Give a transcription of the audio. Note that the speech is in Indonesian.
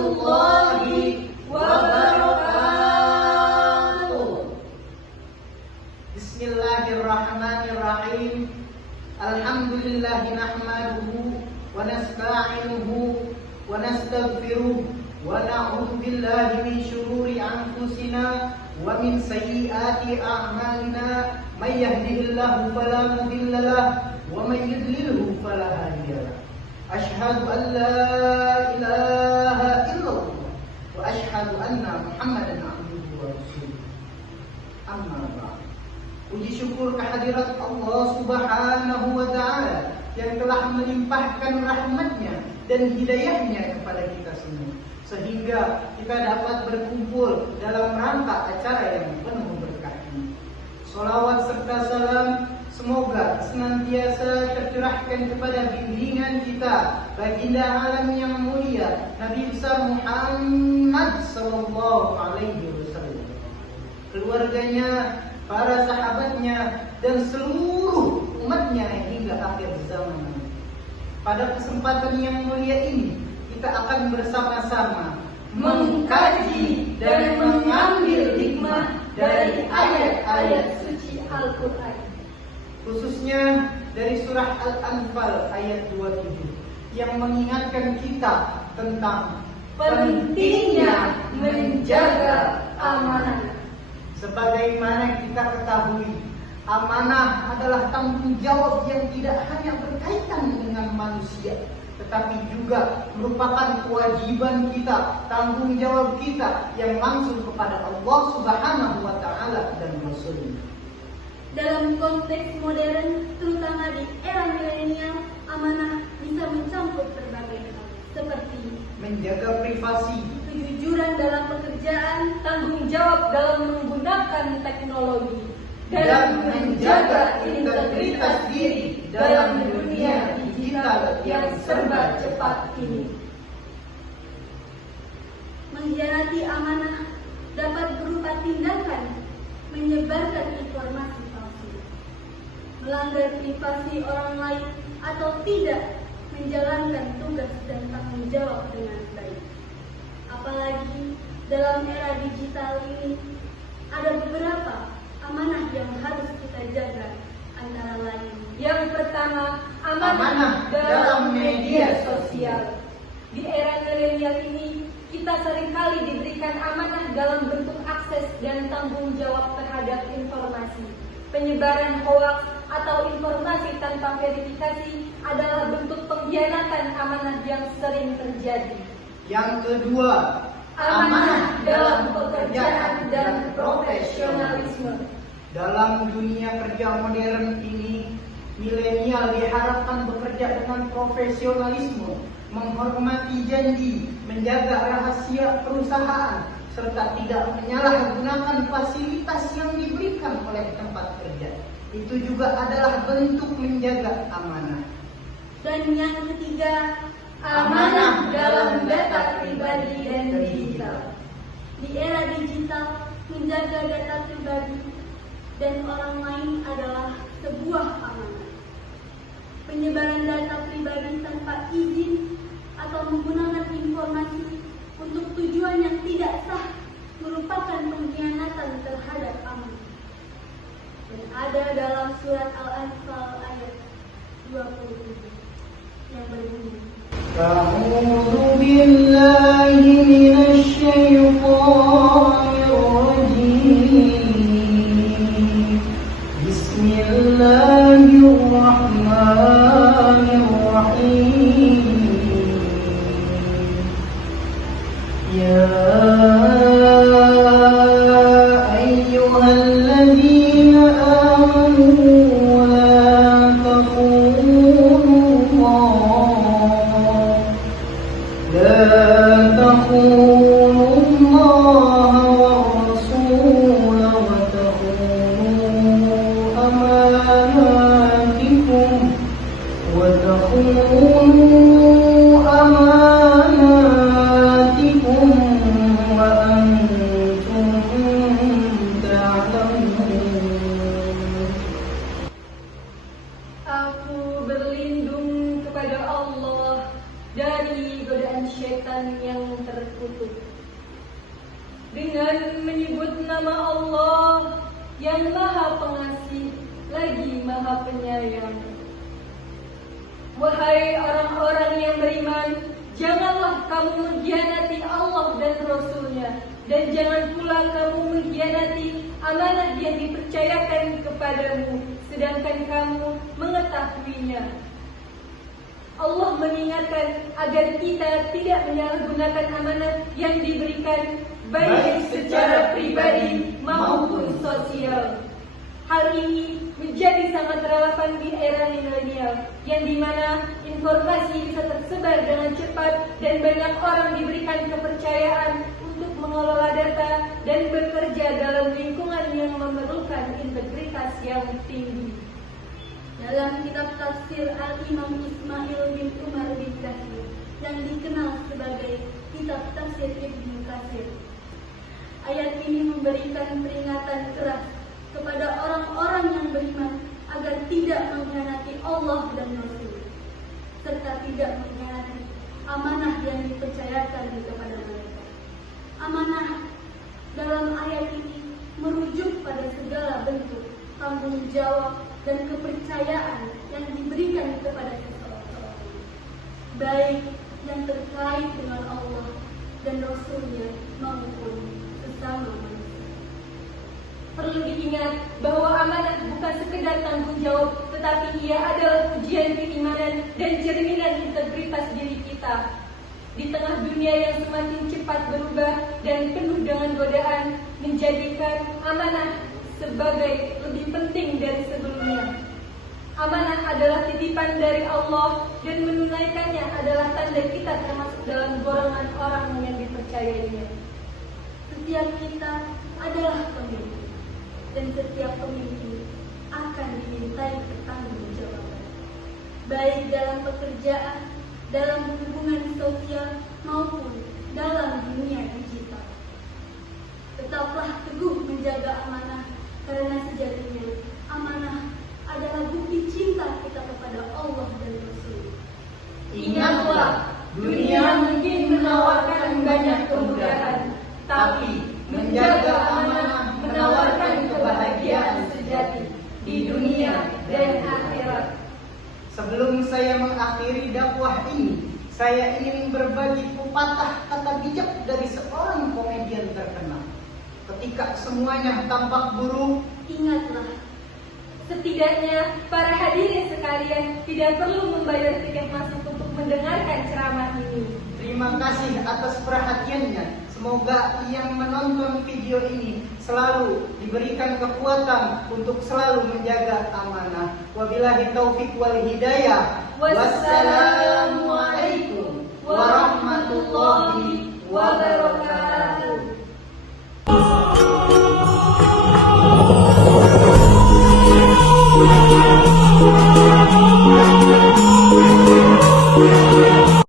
warahmatullahi wabarakatuh. Bismillahirrahmanirrahim. Alhamdulillahi nahmaduhu wa nasta'inuhu wa nastaghfiruh wa na'udzu billahi min shururi anfusina wa min sayyiati a'malina. May yahdihillahu fala mudilla lahu wa may yudlilhu fala hadiya lahu. Asyhadu an la ilaha illallah wa asyhadu anna Muhammadan abduhu wa rasuluh. Amma ba'd. Puji syukur kehadirat Allah Subhanahu wa ta'ala yang telah melimpahkan rahmatnya dan hidayahnya kepada kita semua, sehingga kita dapat berkumpul dalam rangka acara yang penuh berkah ini. Sholawat serta salam semoga senantiasa tercurahkan kepada bimbingan kita, baginda alam yang mulia Nabi besar Muhammad sallallahu alaihi wasallam, keluarganya, para sahabatnya, dan seluruh umatnya hingga akhir zaman. Pada kesempatan yang mulia ini, kita akan bersama-sama mengkaji dan mengambil hikmah dari ayat-ayat suci Al-Quran, khususnya dari surah Al-Anfal ayat 27 yang mengingatkan kita tentang pentingnya menjaga amanah. Sebagaimana kita ketahui, amanah adalah tanggung jawab yang tidak hanya berkaitan dengan manusia, tetapi juga merupakan kewajiban kita, tanggung jawab kita yang langsung kepada Allah Subhanahu wa ta'ala dan Rasulnya. Dalam konteks modern, terutama di era milenial, amanah bisa mencakup berbagai hal, seperti menjaga privasi, kejujuran dalam pekerjaan, tanggung jawab dalam menggunakan teknologi, dan menjaga integritas diri dalam dunia digital yang serba cepat ini. Mengkhianati amanah dapat berupa tindakan menyebarkan informasi palsu, melanggar privasi orang lain, atau tidak menjalankan tugas dan tanggung jawab dengan baik. Apalagi dalam era digital ini, ada beberapa amanah yang harus kita jaga, antara lain yang pertama, amanah dalam media sosial. Di era milenial ini, kita seringkali diberikan amanah dalam bentuk akses dan tanggung jawab terhadap informasi. Penyebaran hoaks atau informasi tanpa verifikasi adalah bentuk pengkhianatan amanah yang sering terjadi. Yang kedua, amanah dalam pekerjaan dan profesionalisme. Dalam dunia kerja modern ini, milenial diharapkan bekerja dengan profesionalisme, menghormati janji, menjaga rahasia perusahaan, serta tidak menyalahgunakan fasilitas yang diberikan oleh tempat kerja. Itu juga adalah bentuk menjaga amanah. Dan yang ketiga, amanah dalam data pribadi dan digital. Di era digital, menjaga data pribadi dan orang lain adalah sebuah amanah. Penyebaran data pribadi tanpa izin atau menggunakan informasi untuk tujuan yang tidak sah merupakan pengkhianatan terhadap amanah. Dan ada dalam surat Al-Anfal ayat 27 yang berbunyi, A'udzu billahi minasy syaithanir rajim. Bismillahirrahmanirrahim. Ya ayyuhalladzina amanu la takhunu Allah wa rasulahu wa takhunu amanatikum wa antum ta'lamun. Aku berlindung kepada Allah dari godaan syaitan yang terkutuk. Dengan menyebut nama Allah yang Maha Pengasih lagi Maha Penyayang. Wahai orang-orang yang beriman, janganlah kamu mengkhianati Allah dan Rasul-Nya, dan jangan pula kamu mengkhianati amanah yang dipercayakan kepadamu, sedangkan kamu mengetahuinya. Allah mengingatkan agar kita tidak menyalahgunakan amanah yang diberikan, baik secara pribadi maupun sosial. Hal ini menjadi sangat relevan di era milenial, yang dimana informasi bisa tersebar dengan cepat dan banyak orang diberikan kepercayaan untuk mengelola data dan bekerja dalam lingkungan yang memerlukan integritas yang tinggi. Dalam kitab tafsir Al-Imam Ismail bin Umar bin Katsir yang dikenal sebagai kitab tafsir Ibnu Katsir, ayat ini memberikan peringatan keras kepada orang-orang yang beriman agar tidak mengkhianati Allah dan Rasul, serta tidak mengkhianati amanah yang dipercayakan kepada mereka. Amanah dalam ayat ini merujuk pada segala bentuk tanggung jawab dan kepercayaan yang diberikan kepada seseorang, baik yang terkait dengan Allah dan Rasul-Nya maupun sesama manusia. Perlu diingat bahwa amanah bukan sekedar tanggung jawab, tetapi ia adalah ujian keimanan dan cerminan integritas diri kita. Di tengah dunia yang semakin cepat berubah dan penuh dengan godaan, menjadikan amanah sebagai lebih penting dari sebelumnya. Amanah adalah titipan dari Allah, dan menunaikannya adalah tanda kita termasuk dalam golongan orang yang dipercayainya. Setiap kita adalah pemimpin, dan setiap pemimpin akan dimintai pertanggungjawaban, baik dalam pekerjaan, dalam hubungan sosial, maupun dalam dunia digital. Tetaplah teguh menjaga amanah, karena sejatinya amanah adalah bukti cinta kita kepada Allah dan Rasul. Ingatlah, dunia mungkin menawarkan banyak kemudahan, tapi menjaga amanah menawarkan kebahagiaan sejati di dunia dan akhirat. Sebelum saya mengakhiri dakwah ini, saya ingin berbagi pepatah kata bijak dari seorang komedian terkenal. Ketika semuanya tampak buruk, ingatlah, setidaknya para hadirin sekalian tidak perlu membayar tiket masuk untuk mendengarkan ceramah ini. Terima kasih atas perhatiannya. Semoga yang menonton video ini selalu diberikan kekuatan untuk selalu menjaga amanah. Wabillahi taufiq wal hidayah. Wassalamualaikum